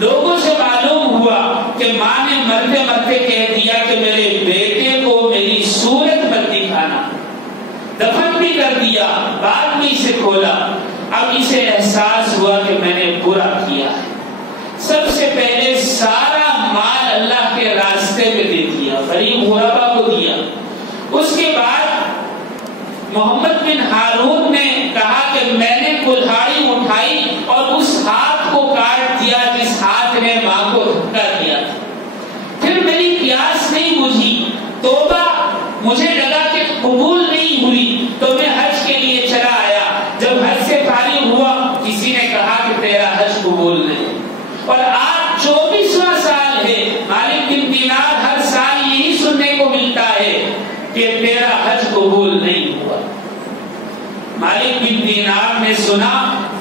لوگوں سے معلوم ہوا کہ ماں نے مرتے مرتے کہہ دیا کہ میرے بیٹے کو میری صورت مت دکھانا. دفن بھی کر دیا, بعد میں اسے کھولا. اب اسے احساس ہوا کہ میں نے برا کیا ہے. سب سے پہلے سارا مال اللہ کے راستے میں دے دیا, غریب غربا کو دیا. اس کے بعد محمد بن ہارون نے کہا کہ میں نے کلہاڑی اٹھائی اور اس ہاتھ کو کاٹ دیا جس ہاتھ نے ماں کو دھکا دیا. پھر میری پیاس نہیں بجھی, توبہ مجھے لگا کہ قبول نہیں ہوئی تو میں حج کے لیے چلا آیا. جب حج سے فارغ ہوا کسی نے کہا کہ تیرا حج قبول نہیں. اور آج 24واں سال ہے. مالک بن دینار ہر سال یہی سننے کو ملتا ہے کہ تیرا حج قبول نہیں ہوا. مالک بن دینار نے سنا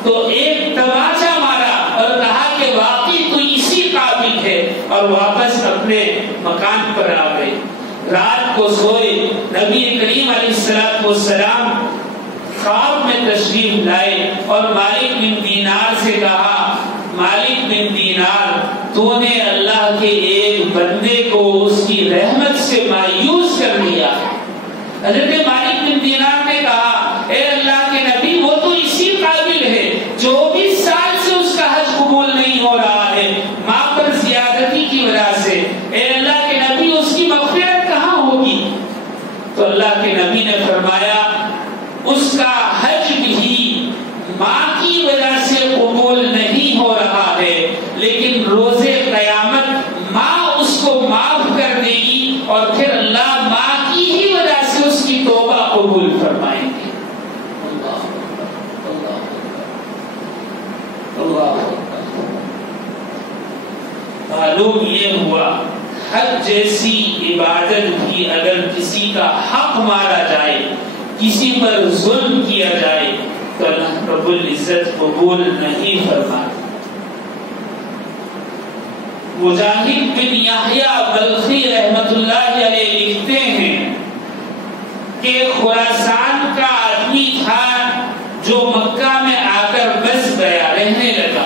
تو ایک تماچا مارا اور کہا کہ واقعی تو اسی قابل ہے, اور واپس اپنے مکان پر آ گئے. رات کو سوئے. نبی کریم علیہ السلام خواب میں تشریف لائے اور مالک بن دینار سے کہا, مالک بن دینار تو نے اللہ کے ایک بندے کو اس کی رحمت سے مایوس کر دیا. حضرت مالک بن دینار نے کہا اے اللہ کے نبی وہ تو اسی قابل ہے 24 سال سے اس کا حج قبول نہیں ہو رہا ہے ماں پر زیادتی کی وجہ سے، اے اللہ کے نبی اس کی مغفرت کہاں ہوگی؟ تو اللہ کے نبی نے فرمایا اس کا حج بھی ماں کی وجہ سے قبول نہیں ہو رہا ہے، لیکن روز قیامت ماں اس کو معاف کر دے گی اور پھر اللہ ماں کی ہی وجہ سے اس کی توبہ قبول فرمائیں گے۔ معلوم یہ ہوا حج جیسی عبادت بھی اگر کسی کا حق مارا جائے، کسی پر ظلم کیا جائے تو اللہ رب العزت قبول نہیں فرماتا۔ مجاہد بن یحییٰ بلخی رحمت اللہ علیہ لکھتے ہیں کہ خراسان کا آدمی تھا جو مکہ میں آ کر بس گیا، رہنے لگا،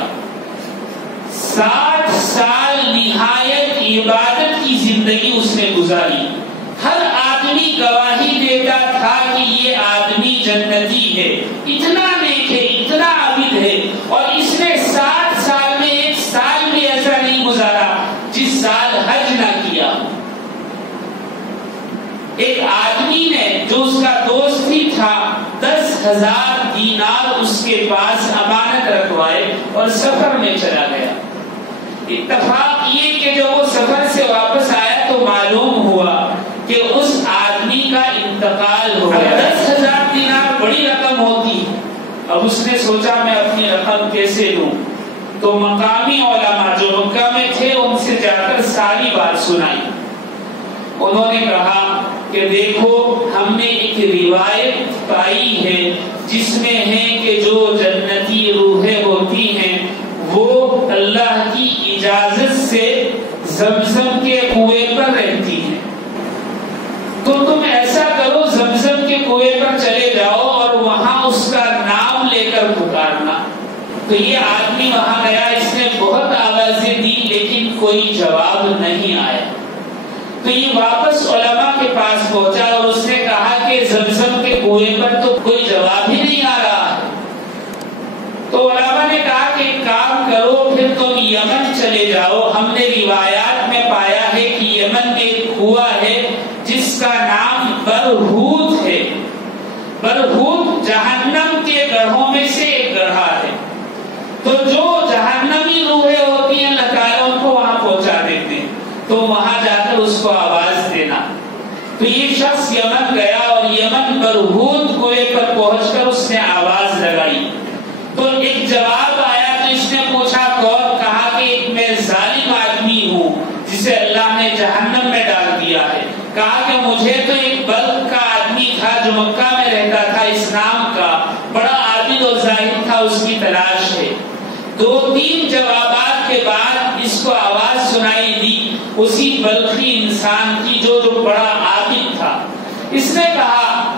60 سال نہایت عبادت کی زندگی اس نے گزاری۔ ہر آدمی گواہی دیتا تھا کہ یہ آدمی جنتی ہے، اتنا نیک ہے، اتنا عابد ہے، اور اس نے 60 سال میں ایک سال بھی ایسا نہیں گزارا جس سال حج نہ کیا۔ ایک آدمی نے جو اس کا دوست ہی تھا 10,000 دینار اس کے پاس امانت رکھوائے اور سفر میں چلا گیا۔ اتفاق یہ کہ جب وہ سفر سے واپس آیا تو معلوم ہوا کہ اس آدمی کا انتقال ہو گیا۔ 10,000 دینار بڑی رقم ہوتی، اب اس نے سوچا میں اپنی رقم کیسے لوں، تو مقامی علماء جو مکہ میں تھے ان سے جا کر ساری بات سنائی۔ انہوں نے کہا کہ دیکھو ہم نے ایک روایت پائی ہے جس میں ہے کہ جو جنتی روحیں ہوتی ہیں وہ اللہ کی اجازت سے زمزم کے کنویں پر رہتی ہیں، تو تم ایسا کرو زمزم کے کنویں پر چلے جاؤ اور وہاں اس کا نام لے کر پکارنا۔ تو یہ آدمی وہاں گیا، اس نے بہت آوازیں دی لیکن کوئی جواب نہیں آیا۔ تو یہ واپس علماء کے پاس پہنچا اور اس نے کہا کہ زمزم کے کنویں پر تو کوئی جواب ہی نہیں آ رہا ہے۔ تو علماء نے کہا کہ ایک کام کرو پھر تم یمن چلے جاؤ، ہم نے روایات میں پایا ہے کہ یمن میں ایک کنواں ہے جس کا نام برہوت ہے۔ برہوت جہنم کے گڑھوں میں سے ایک گڑھا ہے، تو جو جہنمی روحیں ہوتی ہیں اللہ تعالیٰ ان کو وہاں پہنچا دیتے ہیں، تو وہاں جا کر اس کو آواز دینا۔ تو یہ شخص یمن گیا اور یمن برہوت کنویں پر پہنچ کر اس نے آواز لگائی، تو ایک جواب آیا۔ تو اس نے پوچھا کون؟ کہا کہ ایک میں ظالم آدمی ہوں جسے اللہ نے جہنم میں ڈال دیا ہے۔ کہا کہ مجھے تو ایک بلخ کا آدمی تھا جو مکہ میں رہتا تھا، اسلام کا بڑا عابد و زاہد تھا، اس کی تلاش ہے۔ 2-3 جوابات کے بعد اس کو آواز سنائی دی اسی بلخی انسان کی جو بڑا عابد تھا۔ اس نے کہا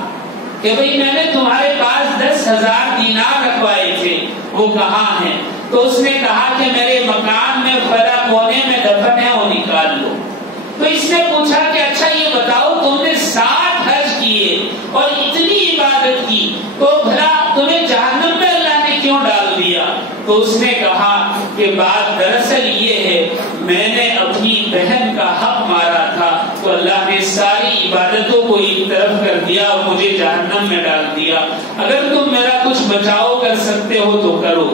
کہ بھئی میں نے تمہارے پاس 10,000 دینار رکھوائے تھے، وہ کہاں ہیں؟ تو اس نے کہا کہ میرے مکان میں فلاں کونے میں دفن ہے، وہ نکال لو۔ تو اس نے پوچھا کہ اچھا یہ بتاؤ تم نے 60 حج کیے اور اتنی عبادت کی تو بھلا تمہیں جہنم میں اللہ نے کیوں ڈال دیا؟ تو اس نے کہا کہ بات دراصل یہ ہے میں نے اپنی بہن کا حق مارا تھا تو اللہ نے ساری عبادتوں کو ایک طرف کر دیا اور مجھے جہنم میں ڈال دیا، اگر تم میرا کچھ بچاؤ کر سکتے ہو تو کرو۔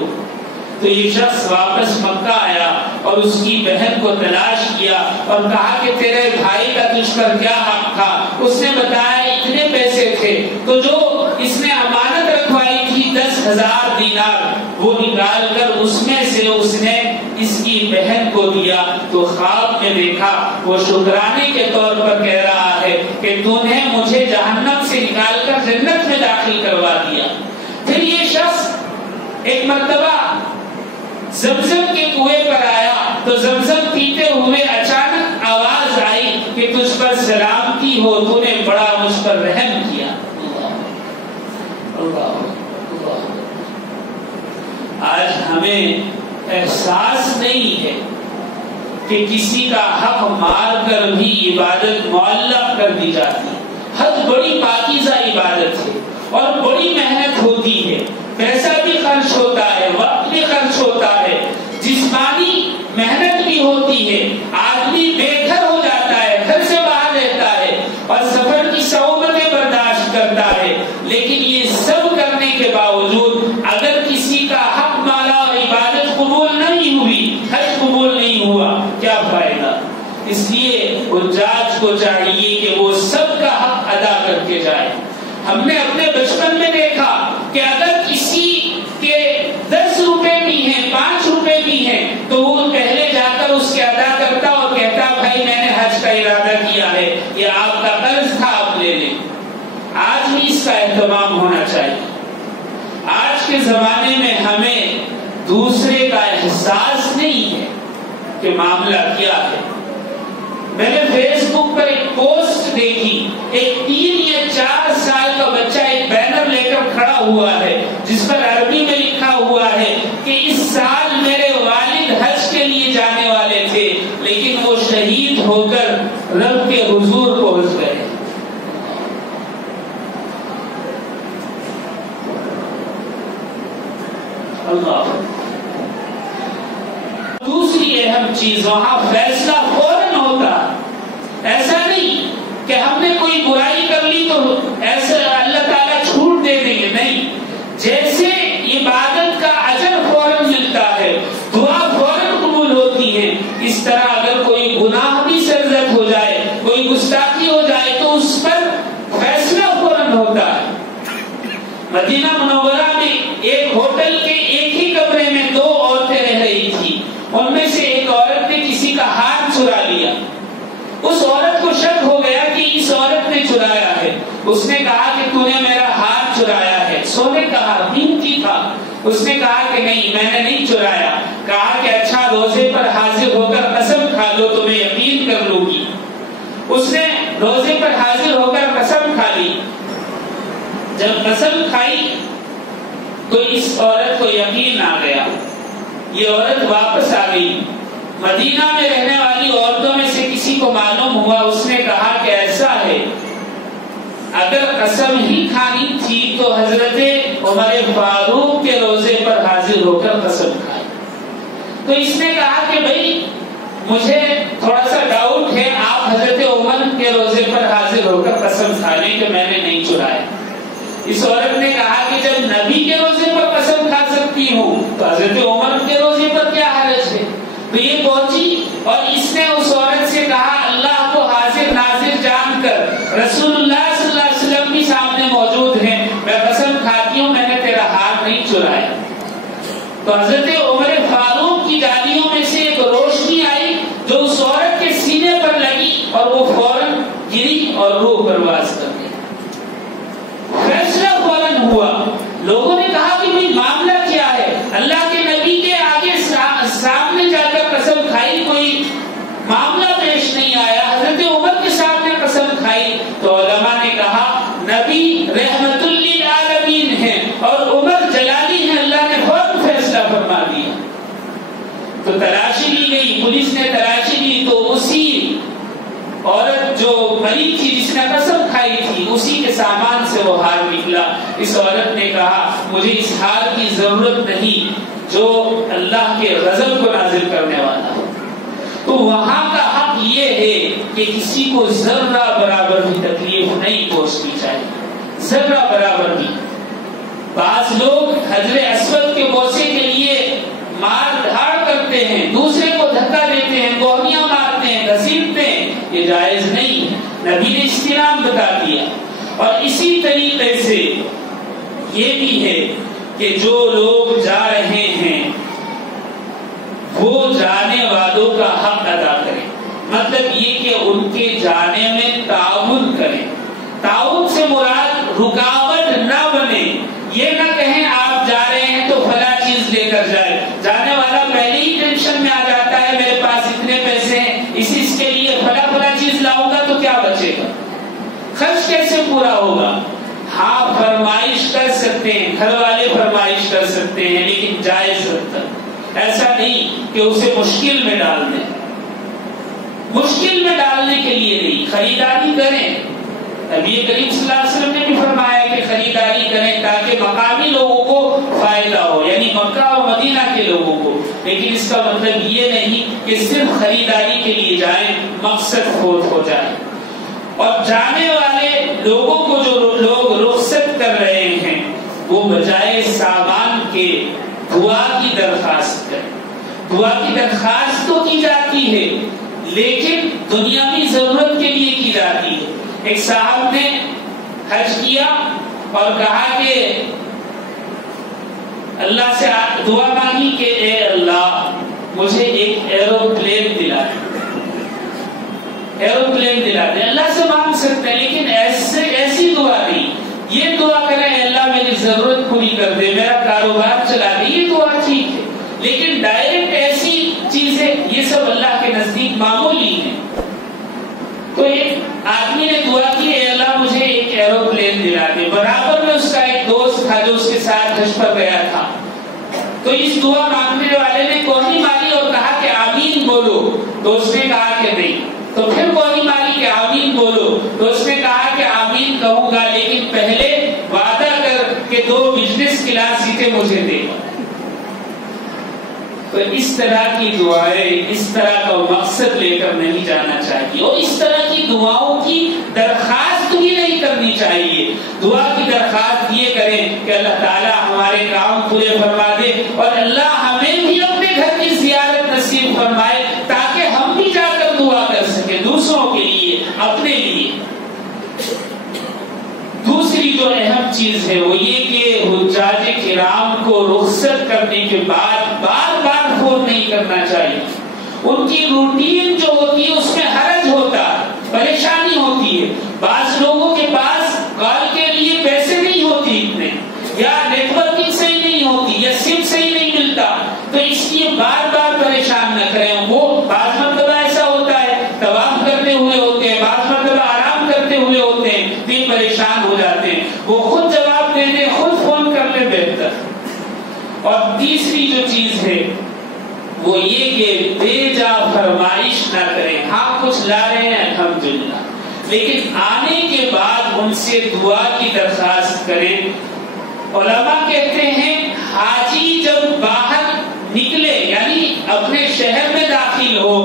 تو یہ شخص واپس مکہ آیا اور اس کی بہن کو تلاش کیا اور کہا کہ تیرے بھائی کا تجھ پر کیا حق تھا؟ اس نے بتایا اتنے پیسے تھے، تو جو اس نے امانت رکھوائی تھی 10,000 دینار وہ نکال کر اس میں سے اس نے اس کی بہن کو دیا۔ تو خواب میں دیکھا وہ شکرانے کے طور پر کہہ رہا ہے کہ تو نے مجھے جہنم سے نکال کر جنت میں داخل کروا دیا۔ پھر یہ شخص ایک مرتبہ زمزم کے کنویں پر آیا تو زمزم پیتے ہوئے اچانک آواز آئی کہ تجھ پر سلامتی ہو، تو نے بڑا مجھ پر رحم کیا۔ آج ہمیں احساس نہیں ہے کہ کسی کا حق مار کر بھی عبادت معلق کر دی جاتی، حج بڑی پاکیزہ عبادت ہے اور بڑی محنت ہوتی ہے، پیسہ بھی خرچ ہوتا ہے، وقت بھی خرچ ہوتا ہے، جسمانی محنت بھی ہوتی ہے، آدمی بے گھر ہو جاتا ہے، گھر سے باہر رہتا ہے اور سفر کی صعوبتیں برداشت کرتا ہے، لیکن یہ سب کرنے کے باوجود اگر کسی کا حق مالا اور عبادت قبول نہیں ہوئی، حج قبول نہیں ہوا، کیا فائدہ؟ اس لیے حجاج کو چاہیے کہ وہ سب کا حق ادا کر کے جائے۔ ہم نے اپنے بچپن میں دیکھا کہ اگر کسی کے 10 روپے بھی ہیں، 5 روپے بھی ہیں، تو وہ پہلے جا کر اس کے ادا کرتا اور کہتا بھائی میں نے حج کا ارادہ کیا ہے، یہ آپ کا قرض تھا، آپ لے لیں۔ آج بھی اس کا اہتمام ہونا چاہیے۔ آج کے زمانے میں ہمیں دوسرے کا احساس نہیں ہے کہ معاملہ کیا ہے۔ میں نے فیس بک پر ایک پوسٹ دیکھی، ایک 3 یا 4 سال کا بچہ ایک بینر لے کر کھڑا ہوا ہے جس پر عربی میں لکھا ہوا ہے کہ اس سال میرے والد حج کے لیے جانے والے تھے لیکن وہ شہید ہو کر رب کے حضور پہنچ گئے۔ اللہ۔ دوسری اہم چیز، وہاں فیصلہ فوراً ہوتا، ایسا نہیں کہ ہم نے کوئی برائی کر لی تو ایسا اللہ تعالیٰ چھوٹ دے دیں گے، نہیں، جیسے عبادت کا اجر فوراً ملتا ہے، دعا فوراً قبول ہوتی ہے، اس طرح اگر کوئی گناہ بھی سرزد ہو جائے، کوئی گستاخی ہو جائے تو اس پر فیصلہ فوراً ہوتا ہے۔ مدینہ منورہ میں ایک ہوٹل کے ایک ہی کمرے میں 2 عورتیں رہ رہی تھی، ان میں سے ایک عورت نے کسی کا ہاتھ چرا لیا۔ اس عورت کو شک ہو گیا کہ اس عورت نے چرایا ہے، اس نے کہا کہ تو نے میرا ہاتھ چرایا ہے، سونے کا ہاتھ قیمتی تھا، اس نے کہا کہ نہیں میں نے نہیں چرایا، کہا کہ اچھا روزے پر حاضر ہو کر قسم کھا لو تو میں یقین کر لوں گی۔ اس نے روزے پر حاضر ہو کر قسم کھا لی، جب قسم کھائی تو اس عورت کو یقین آ گیا، یہ عورت واپس آ گئی۔ مدینہ میں رہنے والی عورتوں میں سے کسی کو معلوم ہوا، اس نے کہا کہ ایسا ہے اگر قسم ہی کھانی تھی تو حضرت عمر فاروق کے روزے پر حاضر ہو کر قسم کھائی۔ تو اس نے کہا کہ بھائی مجھے تھوڑا سا ڈاؤٹ ہے، آپ حضرت عمر کے روزے پر حاضر ہو کر قسم کھا لیں کہ میں نے نہیں چرایا۔ اس عورت نے کہا کہ جب نبی کے روزے پر قسم کھا سکتی ہوں تو حضرت عمر کے روزے پر کیا حرج ہے؟ تو یہ پہنچی اور اس نے اس عورت سے کہا اللہ کو حاضر ناظر جان کر رسول اللہ صلی اللہ علیہ وسلم بھی سامنے موجود ہیں، میں قسم کھاتی ہوں میں نے تیرا ہاتھ نہیں چرایا۔ تو حضرت عمر فاروق کی جالیوں میں سے ایک روشنی آئی جو اس عورت کے سینے پر لگی اور وہ فوراً گری اور روح پرواز کر گئی۔ فیصلہ فوراً ہوا۔ لوگوں نے کہا کہ بھئی معاملہ کیا ہے؟ اللہ کے نبی کے آگے سامنے جا کر قسم کھائی، کوئی معاملہ پیش نہیں آیا، حضرت عمر کے سامنے قسم کھائی۔ تو علماء نے کہا نبی رحمت للعالمین ہیں اور عمر جلالی ہیں، اللہ نے فوراً فیصلہ فرما دیا۔ تو تلاشی لی گئی، پولیس نے تلاشی لی تو اسی عورت جو مری تھی جس نے قسم کھائی تھی اسی کے سامان سے وہ ہار نکلا۔ اس عورت نے کہا مجھے اس ہار کی ضرورت نہیں جو اللہ کے غضب کو نازل کرنے والا ہو۔ تو وہاں کا حق یہ ہے کہ کسی کو ذرہ برابر بھی تکلیف نہیں پہنچنی چاہیے، ذرہ برابر بھی۔ بعض لوگ حجر اسود کے بوسے کے لیے مار دھاڑ کرتے ہیں، دوسرے کو دھکا دیتے ہیں، گوہنیاں مارتے ہیں، گھسیٹتے ہیں، یہ جائز نہیں ہے، نبی نے استلام بتا دیا۔ اور اسی طریقے سے یہ بھی ہے کہ جو لوگ جا رہے ہیں وہ جانے والوں کا حق ادا کریں، مطلب یہ کہ ان کے جانے میں تعاون کریں۔ تعاون سے مراد رکاوٹ نہ بنے، یہ نہ کہیں آپ جا رہے ہیں تو فلاں چیز لے کر جائے، جانے والا پہلے ہی ٹینشن میں آ جاتا ہے میرے پاس اتنے پیسے ہیں اس کے لیے فلاں چیز لاؤں گا تو کیا بچے گا، خرچ کیسے پورا ہوگا؟ ہاں فرمائش کر سکتے ہیں، گھر والے فرمائش کر سکتے ہیں لیکن جائز حد تک، ایسا نہیں کہ اسے مشکل میں ڈال دیں، مشکل میں ڈالنے کے لیے نہیں، خریداری کریں نبی کریم صلی اللہ علیہ وسلم نے بھی فرمایا کہ خریداری کریں تاکہ مقامی لوگوں کو فائدہ ہو، یعنی مکہ اور مدینہ کے لوگوں کو، لیکن اس کا مطلب یہ نہیں کہ صرف خریداری کے لیے جائیں، مقصد فوت ہو جائے۔ اور جانے والے لوگوں کو جو لوگ رخصت کر رہے ہیں وہ بجائے سامان کے دعا کی درخواست کریں۔ دعا کی درخواست تو کی جاتی ہے لیکن دنیاوی ضرورت کے لیے کی جاتی ہے۔ ایک صاحب نے حج کیا اور کہا کہ اللہ سے دعا مانگی کہ اے اللہ مجھے ایک ایروپلین دلا دے، ایروپلین دلا دے۔ اللہ سے مانگ سکتے ہیں لیکن ایسی دعا نہیں، یہ دعا کریں اللہ میری ضرورت پوری کر دے، میرا کاروبار چلا دے، یہ دعا ٹھیک ہے، لیکن ڈائریکٹ ایسی چیزیں یہ سب اللہ کے نزدیک معمولی ہیں۔ تو ایک آدمی نے دعا کی اے اللہ مجھے ایک ایروپلین دلا دے۔ برابر میں اس کا ایک دوست تھا جو اس کے ساتھ حج پر گیا تھا، تو اس دعا مانگنے والے نے کوہنی ماری اور کہا کہ آمین بولو، تو اس نے کہا کہ نہیں، تو پھر کوہنی ماری کہ آمین بولو، تو اس نے کہا کہ آمین کہوں گا لیکن پہلے وعدہ کر کہ 2 بزنس کلاس سیٹیں مجھے دے گا۔ تو اس طرح کی دعائیں، اس طرح کا مقصد لے کر نہیں جانا چاہیے، اور اس طرح کی دعاؤں کی درخواست بھی نہیں کرنی چاہیے۔ دعا کی درخواست یہ کریں کہ اللہ تعالیٰ ہمارے کام پورے فرما دے اور اللہ ہمیں بھی اپنے گھر کی زیارت نصیب فرمائے تاکہ ہم بھی جا کر دعا کر سکیں دوسروں کے لیے، اپنے لیے۔ دوسری جو اہم چیز ہے وہ یہ کہ حجاج کرام کو رخصت کرنے کے بعد بار بار فون نہیں کرنا چاہیے۔ ان کی روٹین جو ہوتی ہے اس میں حرج ہوتا ہے، پریشانی ہوتی ہے، بعض لوگوں کے پاس کال کے لیے پیسے نہیں ہوتی اتنے، یا نیٹ ورکنگ صحیح نہیں ہوتی، یا سم صحیح نہیں ملتا، تو اس لیے بار بار پریشان نہ کریں۔ وہ بعض مرتبہ ایسا ہوتا ہے طواف کرتے ہوئے ہوتے ہیں، بعض مرتبہ آرام کرتے ہوئے ہوتے ہیں، پھر پریشان ہو جاتے ہیں، وہ خود جواب دے دیں، خود فون کر لیں بہتر۔ اور تیسری جو چیز ہے وہ یہ کہ بے جا فرمائش نہ کریں۔ ہاں کچھ لا رہے ہیں الحمدللہ، لیکن آنے کے بعد ان سے دعا کی درخواست کریں۔ علماء کہتے ہیں حاجی جب باہر نکلے یعنی اپنے شہر میں داخل ہو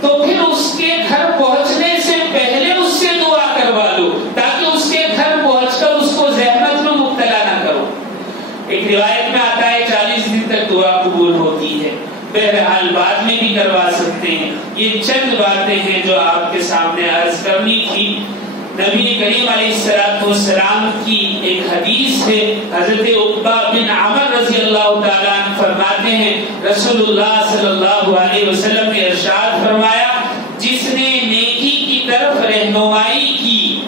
تو پھر اس کے گھر پہنچنے سے پہلے اس سے دعا کروا لو تاکہ اس کے گھر پہنچ کر اس کو زحمت میں مبتلا نہ کرو۔ ایک روایت میں آتا ہے 40 دن تک دعا قبول ہوتی ہے، بہرحال بعد میں بھی کروا سکتے ہیں۔ یہ چند باتیں ہیں جو آپ کے سامنے عرض کرنی تھی۔ نبی کریم علیہ السلام کی ایک حدیث ہے، حضرت عقبہ بن عامر رضی اللہ تعالیٰ عنہ فرماتے ہیں رسول اللہ صلی اللہ علیہ وسلم نے ارشاد فرمایا جس نے نیکی کی طرف رہنمائی کی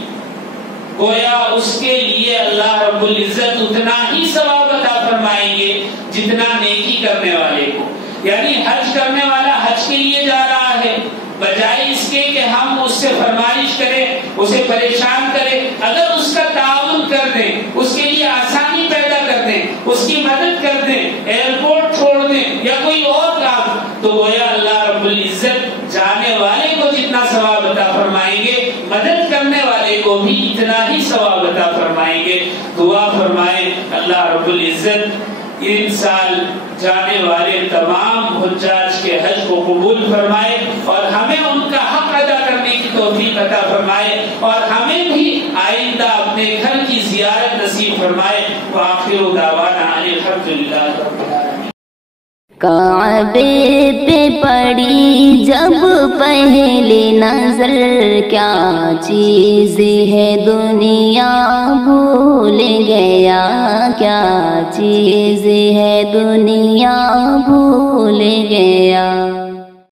گویا اس کے لیے اللہ رب العزت اتنا ہی ثواب عطا فرمائیں گے جتنا نیکی کرنے والے کو۔ یعنی حج کرنے والا حج کے لیے جا رہا ہے، بجائے اس کے کہ ہم اس سے فرمائش کریں، اسے پریشان کریں، اگر اس کا تعاون کر دیں، اس کے لیے آسانی پیدا کر دیں، اس کی مدد کر دیں، ایئرپورٹ چھوڑ دیں یا کوئی اور کام، تو گویا اللہ رب العزت جانے والے کو جتنا ثواب عطا فرمائیں گے مدد کرنے والے کو بھی اتنا ہی ثواب عطا فرمائیں گے۔ دعا فرمائیں اللہ رب العزت ان سال جانے والے تمام حجاج کے حج کو قبول فرمائے اور ہمیں ان کا حق ادا کرنے کی توفیق عطا فرمائے اور ہمیں بھی آئندہ اپنے گھر کی زیارت نصیب فرمائے۔ وآخر دعوانا الحمدللہ رب العالمین۔ کعبے پہ پڑی جب پہلی نظر کیا چیز ہے دنیا بھول گیا، کیا چیز ہے دنیا بھول گیا۔